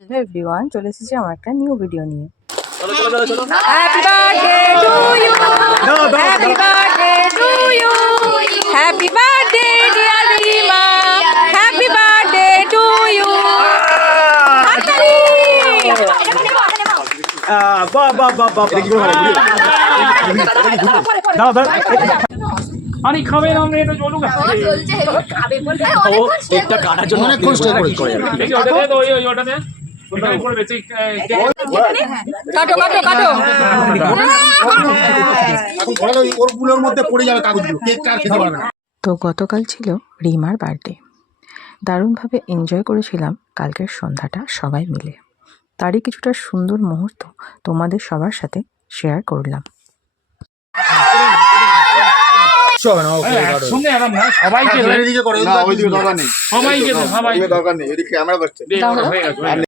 Hello everyone, চলে এসেছি আমার একটা নিউ ভিডিও নিয়ে। Happy birthday to you, happy birthday to you, happy birthday dear Rima, happy birthday to you. আরে খাবেন আমরা এটা চলুক কেকটা কাটার জন্য অনেকক্ষণ স্টে করে দেখি ওটা দে তো ওটা দে ওটা করে বেশি কাটো কাটো কাটো। এখন ঘরে ওর গুলোর মধ্যে পড়ে যাবে কাগজগুলো, কেকটা আর খেতে পারবে না। তো গতকাল ছিল রিমার বার্থডে। দারুণভাবে এনজয় করেছিলাম কালকের সন্ধ্যাটা সবাই মিলে। তারই কিছুটা সুন্দর মুহূর্ত তোমাদের সবার সাথে শেয়ার করলাম। সঙ্গে আরাম না সবাইকে এদিকে করে, সবাইকে দরকার নেই, এদিকে ক্যামেরা করছে। হয়ে গেছে